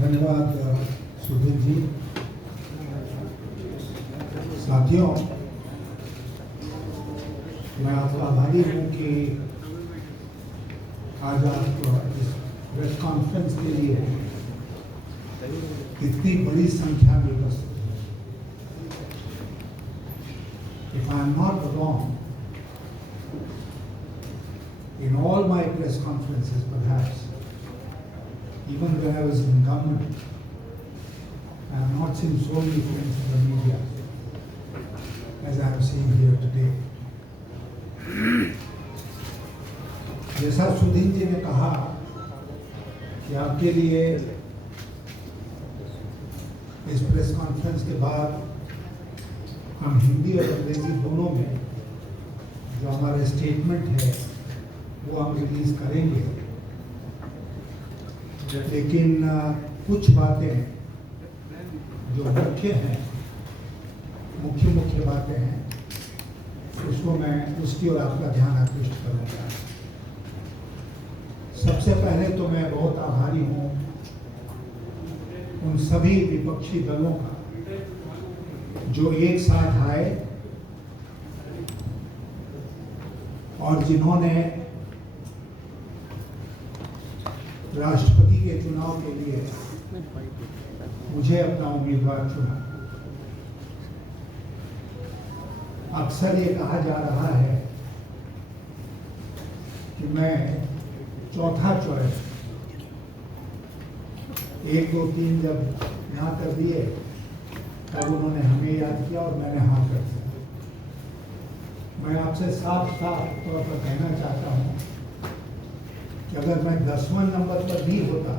धन्यवाद सुधीर जी। साथियों, मैं आपका आभारी हूँ कि आज आप इस प्रेस कॉन्फ्रेंस के लिए इतनी बड़ी संख्या में उपस्थित। If I am not wrong, in all my press conferences, perhaps, even when I was in government, I have not seen so many friends in the media as I am seeing here today. जैसा सुधीर जी ने कहा कि आपके लिए इस press conference के बाद हम हिंदी और अंग्रेजी दोनों में जो हमारा स्टेटमेंट है वो हम रिलीज करेंगे, लेकिन कुछ बातें जो मुख्य बातें हैं उसको मैं उसकी ओर आपका ध्यान आकृष्ट करूँगा। सबसे पहले तो मैं बहुत आभारी हूँ उन सभी विपक्षी दलों का जो एक साथ आए और जिन्होंने राष्ट्रपति के चुनाव के लिए मुझे अपना उम्मीदवार चुना। अक्सर ये कहा जा रहा है कि मैं चौथा चॉइस 1, 2, 3 जब यहाँ कर दिए तब उन्होंने हमें याद किया और मैंने हाँ कर दिया। मैं आपसे साफ तौर पर कहना चाहता हूँ कि अगर मैं 10वां नंबर पर भी होता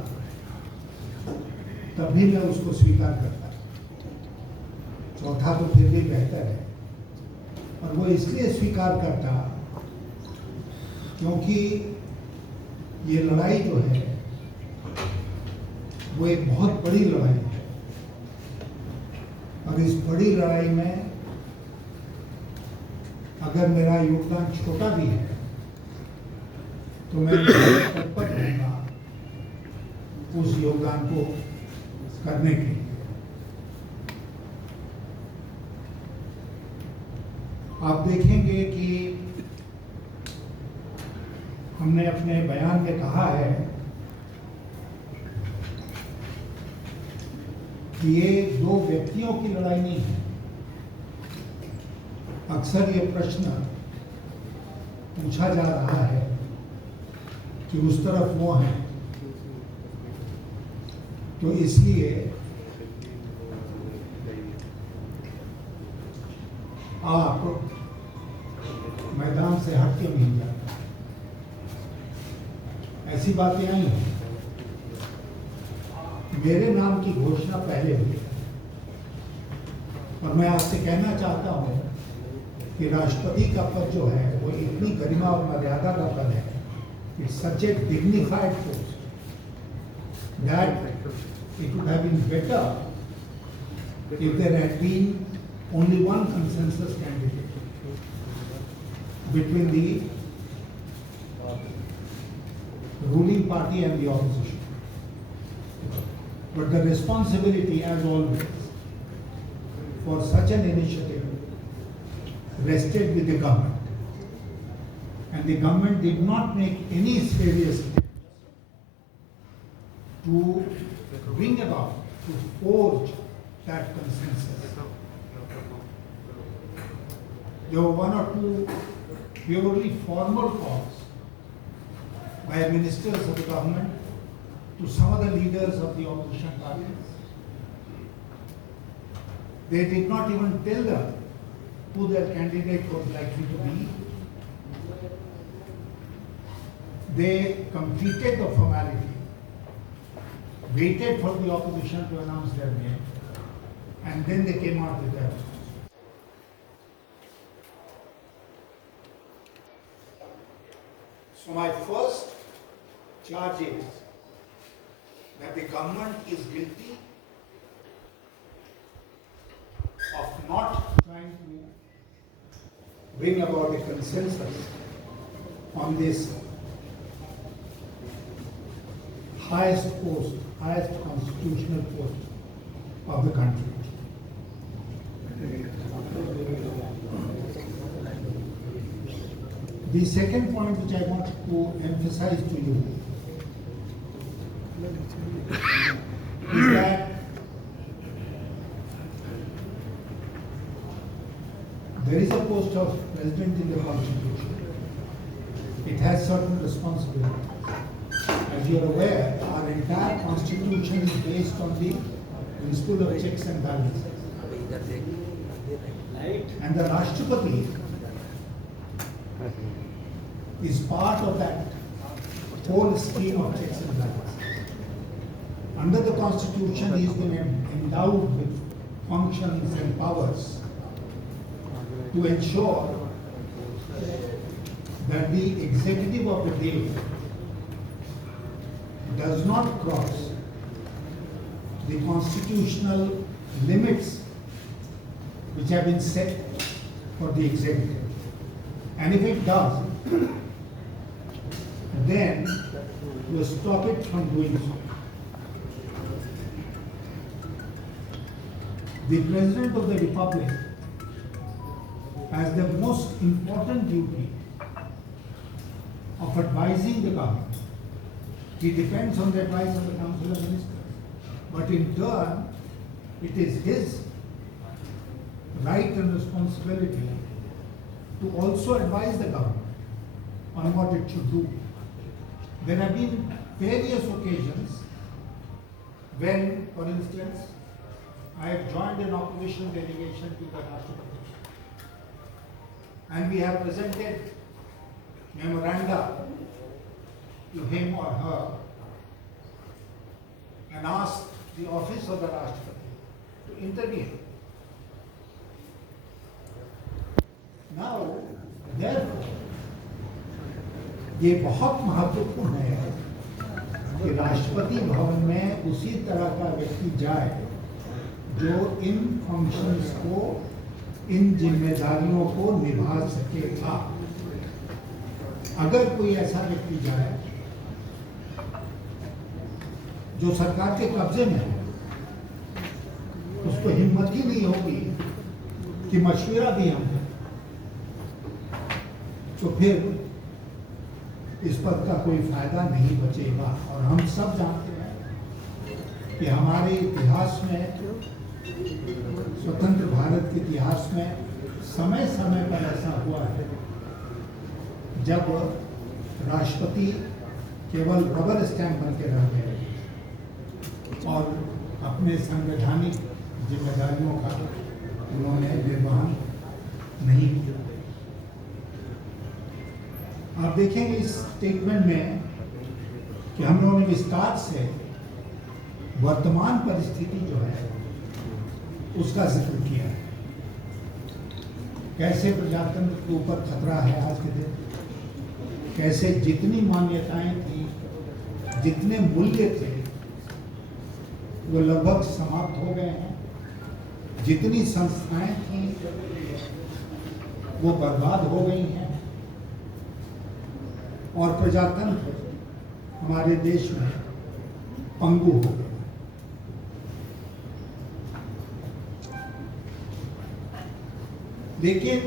तब भी मैं उसको स्वीकार करता। चौथा तो फिर भी बेहतर है, और वो इसलिए स्वीकार करता क्योंकि ये लड़ाई जो है वो एक बहुत बड़ी लड़ाई है, और इस बड़ी लड़ाई में अगर मेरा योगदान छोटा भी है तो मैं तत्पर रहूंगा उस योगदान को करने के लिए। आप देखेंगे कि हमने अपने बयान में कहा है कि ये दो व्यक्तियों की लड़ाई नहीं है। अक्सर ये प्रश्न पूछा जा रहा है कि उस तरफ वो हैं, तो इसलिए आप मैदान से हट के नहीं जाते। ऐसी बातें आई हैं। मेरे नाम की घोषणा पहले हुई और मैं आपसे कहना चाहता हूं कि राष्ट्रपति का पद जो है वो इतनी गरिमा और मर्यादा का पद है, it's such a dignified post that it would have been better if there had been only one consensus candidate between the ruling party and the opposition. But the responsibility, as always, for such an initiative rested with the government. And the government did not make any serious attempts to bring about, to forge that consensus. There were one or two purely formal calls by ministers of the government to some of the leaders of the opposition parties. They did not even tell them who their candidate was likely to be. They completed the formality, waited for the opposition to announce their name, and then they came out with their response. So my first charge is that the government is guilty of not trying to bring about a consensus on this highest post, highest constitutional post of the country. The second point which I want to emphasize to you is that there is a post of president in the constitution. It has certain responsibilities. As you are aware, our entire constitution is based on the principle of checks and balances. And the Rashtrapati is part of that whole scheme of checks and balances. Under the constitution, he has been endowed with functions and powers to ensure that the executive of the day does not cross the constitutional limits which have been set for the executive. And if it does, then you stop it from doing so. The President of the Republic has the most important duty of advising the government. He depends on the advice of the Council of Ministers. But in turn, it is his right and responsibility to also advise the government on what it should do. There have been various occasions when, for instance, I have joined an opposition delegation to the Rashtrapati, and we have presented memoranda to him or her and asked the office of the Rashtrapati to intervene. Now, therefore, ये बहुत महत्वपूर्ण है कि राष्ट्रपति भवन में उसी तरह का व्यक्ति जाए जो इन फंक्शंस को, इन जिम्मेदारियों को निभा सकेगा। अगर कोई ऐसा व्यक्ति जाए जो सरकार के कब्जे में है, उसको हिम्मत ही नहीं होगी कि मशवरा भी हम दें, तो फिर इस पद का कोई फायदा नहीं बचेगा। और हम सब जानते हैं कि हमारे इतिहास में, स्वतंत्र भारत के इतिहास में समय समय पर ऐसा हुआ है जब राष्ट्रपति केवल रबर स्टैंप बन के रह गए और अपने संवैधानिक जिम्मेदारियों का उन्होंने निर्वहन नहीं किया। आप देखेंगे इस स्टेटमेंट में कि हम लोगों ने विस्तार से वर्तमान परिस्थिति जो है उसका जिक्र किया है। कैसे प्रजातंत्र के ऊपर खतरा है आज के दिन, कैसे जितनी मान्यताएं थी, जितने मूल्य थे, वो लगभग समाप्त हो गए हैं। जितनी संस्थाएं थी वो बर्बाद हो गई हैं और प्रजातंत्र हमारे देश में पंगु हो गया। लेकिन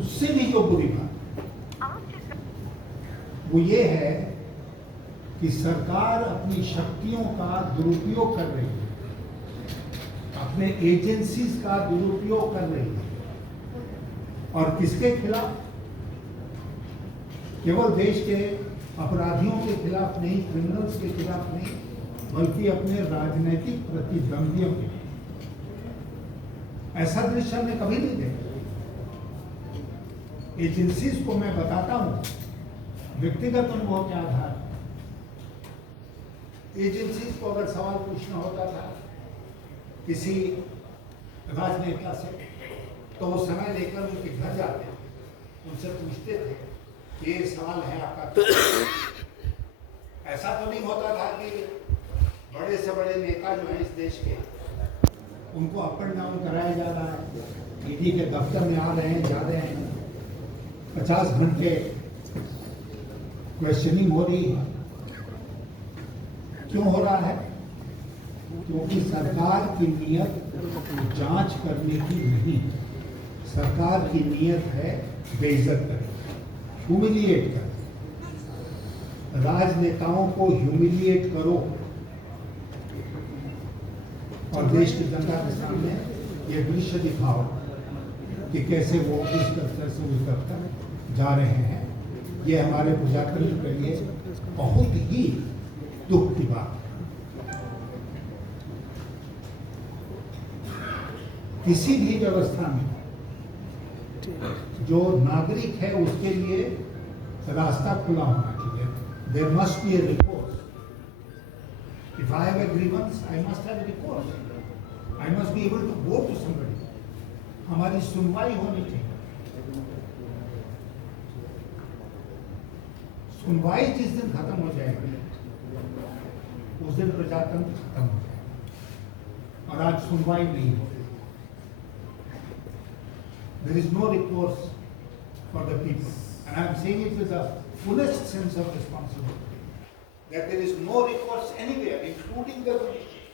उससे भी जो बुरी बात वो ये है कि सरकार अपनी शक्तियों का दुरुपयोग कर रही है, अपने एजेंसीज का दुरुपयोग कर रही है। और किसके खिलाफ? केवल देश के अपराधियों के खिलाफ नहीं, क्रिमिनल्स के खिलाफ नहीं, बल्कि अपने राजनीतिक प्रतिद्वंदियों के। ऐसा दृश्य हमने कभी नहीं देखा। एजेंसीज को मैं बताता हूं व्यक्तिगत अनुभव के आधार, एजेंसीज को अगर सवाल पूछना होता था किसी राजनेता से, तो वो समय लेकर उनके घर जाते, उनसे पूछते थे ये सवाल है आपका। ऐसा तो नहीं होता था कि बड़े से बड़े नेता जो है इस देश के, उनको अप एंड डाउन कराया जा रहा है, ईडी के दफ्तर में आ रहे हैं, जा रहे हैं, 50 घंटे क्वेश्चनिंग हो रही है। क्यों हो रहा है? क्योंकि सरकार की नियत जांच करने की नहीं है। सरकार की नियत है बेइज्जत करना, ह्यूमिलिएट करना। राजनेताओं को ह्यूमिलिएट करो और देश की जनता के सामने ये दृश्य दिखाओ कि कैसे वो इस तरह से उतर जा रहे हैं। ये हमारे प्रजातंत्र के लिए बहुत ही दुख की बात है। किसी भी व्यवस्था में जो नागरिक है उसके लिए रास्ता खुला होना चाहिए। There must be a recourse. If I have a grievance, I must have a recourse. I must be able to go to somebody. हमारी सुनवाई होनी चाहिए। सुनवाई जिस दिन खत्म हो जाएगी उस दिन प्रजातंत्र खत्म हो जाएगा। और आज सुनवाई नहीं हो रही। There is no recourse for the people, and I am saying it with the fullest sense of responsibility, that there is no recourse anywhere, including the judiciary.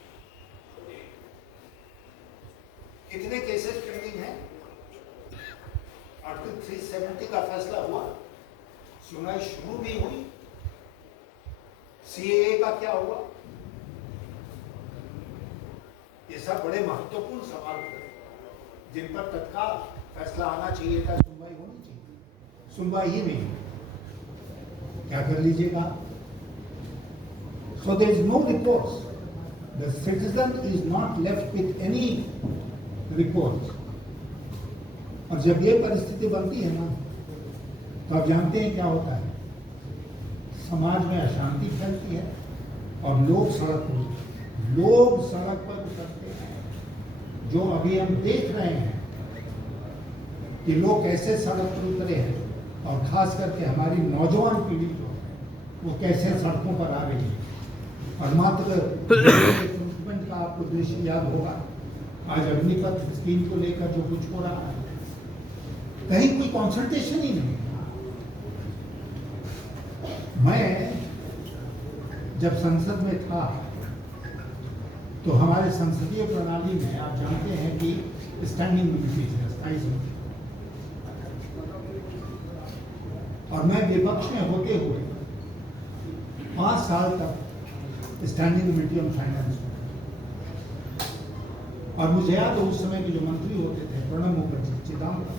कितने केसेस पेंडिंग हैं? आर्टिकल 370 का फैसला हुआ, सुनवाई शुरू भी हुई। CAA का क्या हुआ? ये सब बड़े महत्वपूर्ण सवाल थे जिन पर तत्काल फैसला आना चाहिए था, सुनवाई होनी चाहिए। सुनवाई ही नहीं, क्या कर लीजिएगा? So there is no recourse. The citizen is not left with any recourse. और जब ये परिस्थिति बनती है ना, तो आप जानते हैं क्या होता है? समाज में अशांति फैलती है और लोग सड़क पर उतरते हैं। जो अभी हम देख रहे हैं कि लोग कैसे सड़क पर उतरे हैं और खास करके हमारी नौजवान पीढ़ी जो है वो कैसे सड़कों पर आ रही है। और मात्र रिक्रूटमेंट का आपको दृश्य याद होगा। आज अग्निपथ स्कीम को लेकर जो कुछ हो रहा है, कहीं कोई कंसल्टेशन ही नहीं। मैं जब संसद में था तो हमारे संसदीय प्रणाली में आप जानते हैं कि स्टैंडिंग कमेटीज है, स्थायी समिति। और मैं विपक्ष में होते हुए 5 साल तक स्टैंडिंग कमेटी ऑन फाइनेंस में, और मुझे याद है उस समय के जो मंत्री होते थे प्रणब मुखर्जी, चिदम्बरम,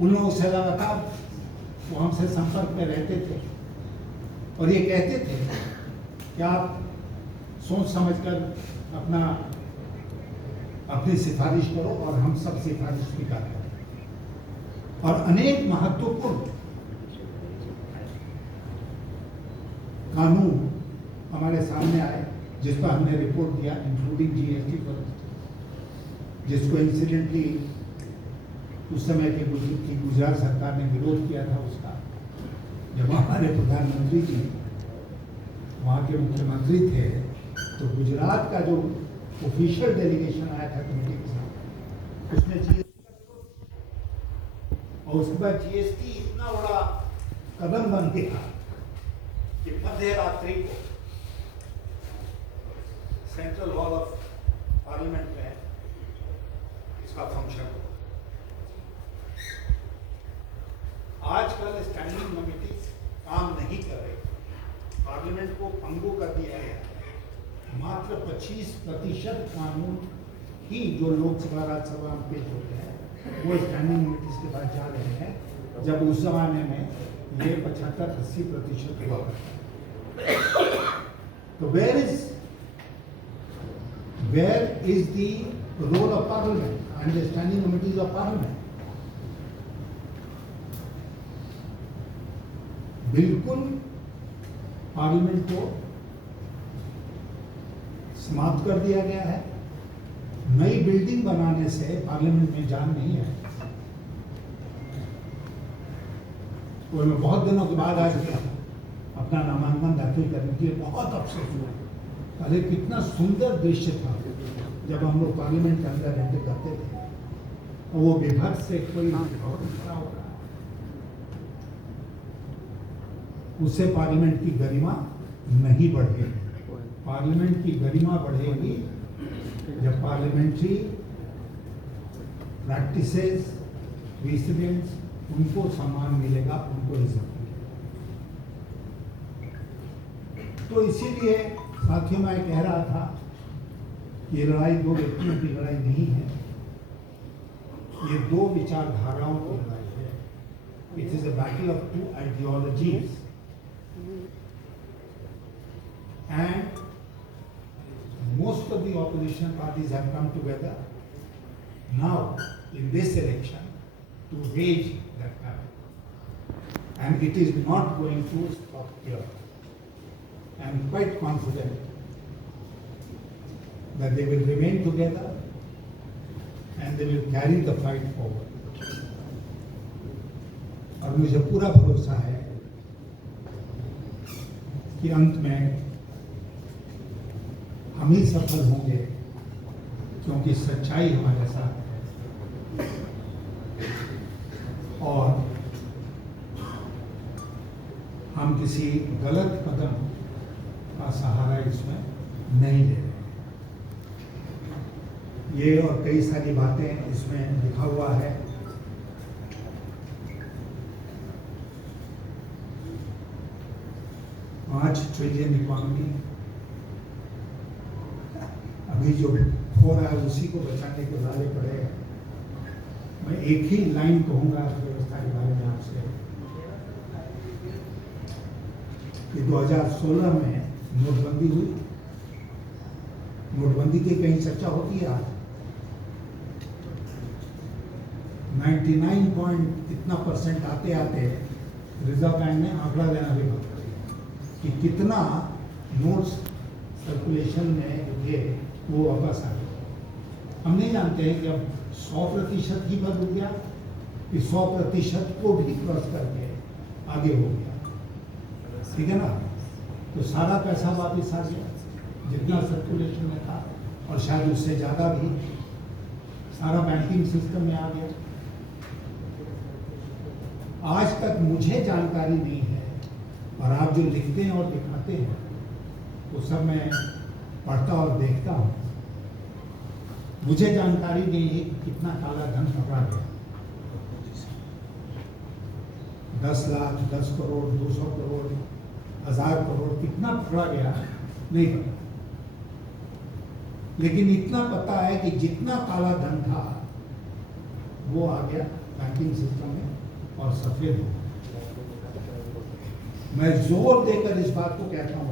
उन लोगों से लगातार वो हमसे संपर्क में रहते थे और ये कहते थे कि आप सोच समझकर अपनी सिफारिश करो और हम सब सिफारिश स्वीकार करें। और अनेक महत्वपूर्ण कानून हमारे सामने आए जिस पर हमने रिपोर्ट दिया, इंक्लूडिंग GST पर, जिसको इंसिडेंटली उस समय के गुजरात सरकार ने विरोध किया था उसका। जब हमारे प्रधानमंत्री जी वहाँ के मुख्यमंत्री थे तो गुजरात का जो ऑफिशियल डेलीगेशन आया था कमेटी के साथ, उसमें GST और उसके बाद GST इतना बड़ा कदम बन गया कि मध्य रात्रि को सेंट्रल हॉल ऑफ पार्लियामेंट में इसका फंक्शन हुआ। आजकल स्टैंडिंग कमेटी काम नहीं कर रही, पार्लियामेंट को भंगु कर दिया गया। मात्र 25% कानून ही जो लोकसभा राज्यसभा में पेश होते हैं वो स्टैंडिंग कमेटीज के पास जा रहे हैं, जब उस जमाने में ये 75-80% हुआ। तो where is the role of Parliament and the standing committees of Parliament? बिल्कुल पार्लियामेंट को समाप्त कर दिया गया है। नई बिल्डिंग बनाने से पार्लियामेंट में जान नहीं है। तो मैं बहुत दिनों के बाद आज अपना नामांकन दाखिल करने के लिए बहुत अफसोस हुआ। पहले कितना सुंदर दृश्य था जब हम लोग पार्लियामेंट के अंदर एंटर करते थे और वो विभक्त से कोई खड़ा हो रहा है, उससे पार्लियामेंट की गरिमा नहीं बढ़ेगी। पार्लियामेंट की गरिमा बढ़ेगी जब पार्लियामेंट्री प्रैक्टिसेस, प्रेसिडेंट्स, उनको सम्मान मिलेगा, उनको इज्जत मिलेगी। तो इसीलिए साथियों मैं कह रहा था ये लड़ाई दो व्यक्तियों की लड़ाई नहीं है, ये दो विचारधाराओं की लड़ाई है। It is a battle of two ideologies and most of the opposition parties have come together now in this election to wage that battle, and it is not going to stop here. I am quite confident that they will remain together and they will carry the fight forward. और मुझे पूरा भरोसा है कि अंत में हम ही सफल होंगे, क्योंकि सच्चाई हमारे साथ है और हम किसी गलत कदम का सहारा इसमें नहीं ले रहे। ये और कई सारी बातें इसमें लिखा हुआ है। 5 ट्रिलियन इकोनॉमी अभी जो हो रहा है उसी को बचाने के लाले पड़े हैं। मैं एक ही लाइन कहूंगा अर्थव्यवस्था के बारे में आपसे कि 2016 में नोटबंदी हुई। नोटबंदी की कहीं चर्चा होती है आज? 99 पॉइंट इतना परसेंट आते आते रिजर्व बैंक ने आंकड़ा देना भी बंद कर दिया कि कितना नोट्स सर्कुलेशन में ये वो वापस आ गया। हम नहीं जानते हैं कि अब 100% ही बंद हो गया कि 100% को भी क्रॉस करके आगे हो गया, ठीक है ना? तो सारा पैसा वापस आ गया जितना सर्कुलेशन में था, और शायद उससे ज़्यादा भी सारा बैंकिंग सिस्टम में आ गया। आज तक मुझे जानकारी नहीं है, और आप जो लिखते हैं और दिखाते हैं वो सब मैं पढ़ता और देखता हूँ। मुझे जानकारी नहीं है कि कितना काला धन पकड़ा गया। 10 लाख, 10 करोड़, 200 करोड़, 1000 करोड़, कितना पकड़ा गया नहीं पता, लेकिन इतना पता है कि जितना काला धन था वो आ गया बैंकिंग सिस्टम में और सफेद हो। मैं जोर देकर इस बात को कहता हूँ,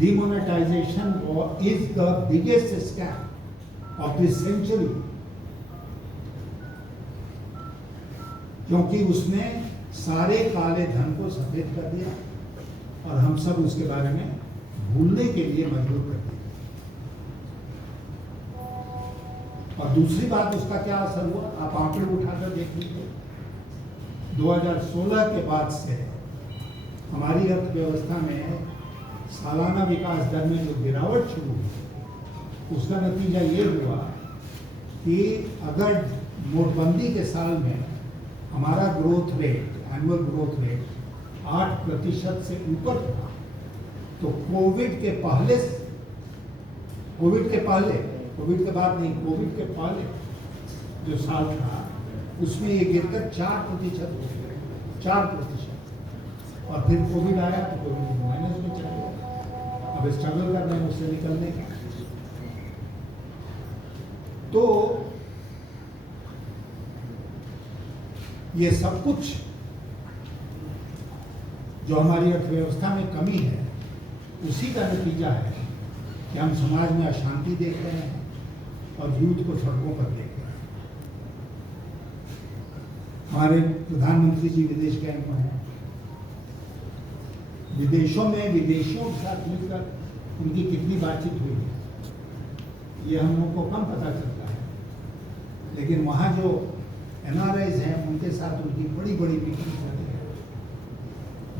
demonetization is the biggest scam of this century, क्योंकि उसने सारे काले धन को सफेद कर दिया और हम सब उसके बारे में भूलने के लिए मजबूर कर दिया। और दूसरी बात, उसका क्या असर हुआ आप आंकड़े उठाकर देख लीजिए। 2016 के बाद से हमारी अर्थव्यवस्था में सालाना विकास दर में जो गिरावट शुरू हुई, उसका नतीजा ये हुआ कि अगर नोटबंदी के साल में हमारा growth rate, annual growth rate 8% से ऊपर था, तो कोविड के बाद नहीं, कोविड के पहले जो साल था उसमें ये गिरकर 4% हो गया, 4%। और फिर कोविड आया तो कोविड माइनस में चला गया। अब स्ट्रगल कर रहे हैं उससे निकलने का। तो ये सब कुछ जो हमारी अर्थव्यवस्था में कमी है, उसी का नतीजा है कि हम समाज में अशांति देख रहे हैं और यूथ को सड़कों पर देख रहे हैं। हमारे प्रधानमंत्री जी विदेश गए हुए हैं। विदेशों में विदेशियों के साथ मिलकर उनकी कितनी बातचीत हुई है ये हम लोग को कम पता चलता है, लेकिन वहाँ जो NRIs हैं उनके साथ उनकी बड़ी बड़ी मीटिंग होती है।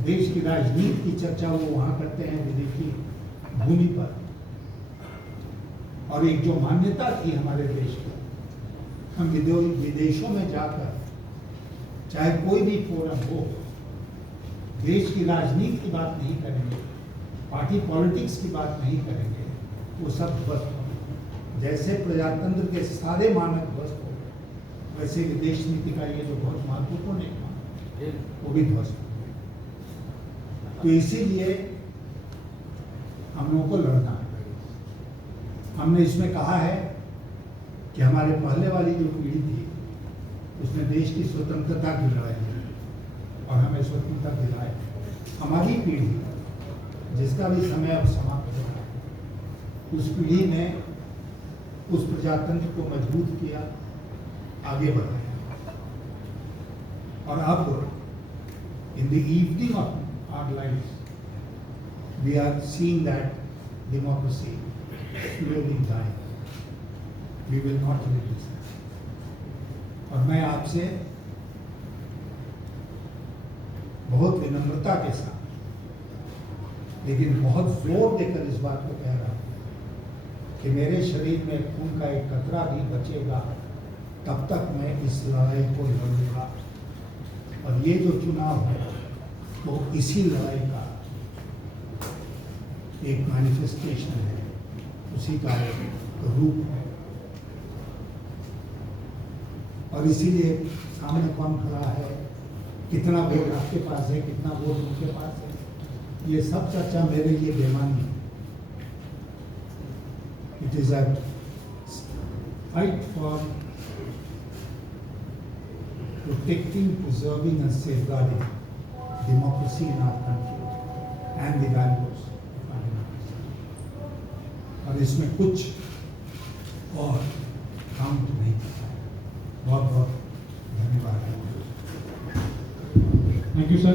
देश की राजनीति की चर्चा वो वहाँ करते हैं विदेशी भूमि पर। और एक जो मान्यता थी हमारे देश की, हम विदेशों में जाकर चाहे कोई भी फोरम हो देश की राजनीति की बात नहीं करेंगे, पार्टी पॉलिटिक्स की बात नहीं करेंगे, वो सब ध्वस्त हो गए। जैसे प्रजातंत्र के सारे मानक ध्वस्त हो गए, वैसे विदेश नीति का ये जो बहुत महत्वपूर्ण एक मानक है, वो भी ध्वस्त हो गए। तो इसीलिए हम लोगों को लड़ना है। हमने इसमें कहा है कि हमारे पहले वाली जो पीढ़ी थी उसने देश की स्वतंत्रता की लड़ाई लड़ी और हमें स्वतंत्रता दिलाई। हमारी पीढ़ी जिसका भी समय अब समाप्त हो रहा है, उस पीढ़ी ने उस प्रजातंत्र को मजबूत किया, आगे बढ़ाया। और अब in the evening of our life we are seeing that democracy slowly dying. We will not release that. और मैं आपसे बहुत विनम्रता के साथ लेकिन बहुत जोर देकर इस बात को कह रहा हूं कि मेरे शरीर में खून का एक कतरा भी बचेगा तब तक मैं इस लड़ाई को लड़ूंगा। और ये जो चुनाव है वो इसी लड़ाई का एक मैनिफेस्टेशन है, उसी का एक रूप है। और इसीलिए सामने कौन खड़ा है, कितना वोट आपके पास है, कितना वोट उनके पास है, ये सब चर्चा मेरे लिए बेमानी है। It is a fight for protecting, preserving and safeguarding democracy in our country and the values. और इसमें कुछ और काउंट नहीं करता है। बहुत बहुत धन्यवाद। Thank you sir.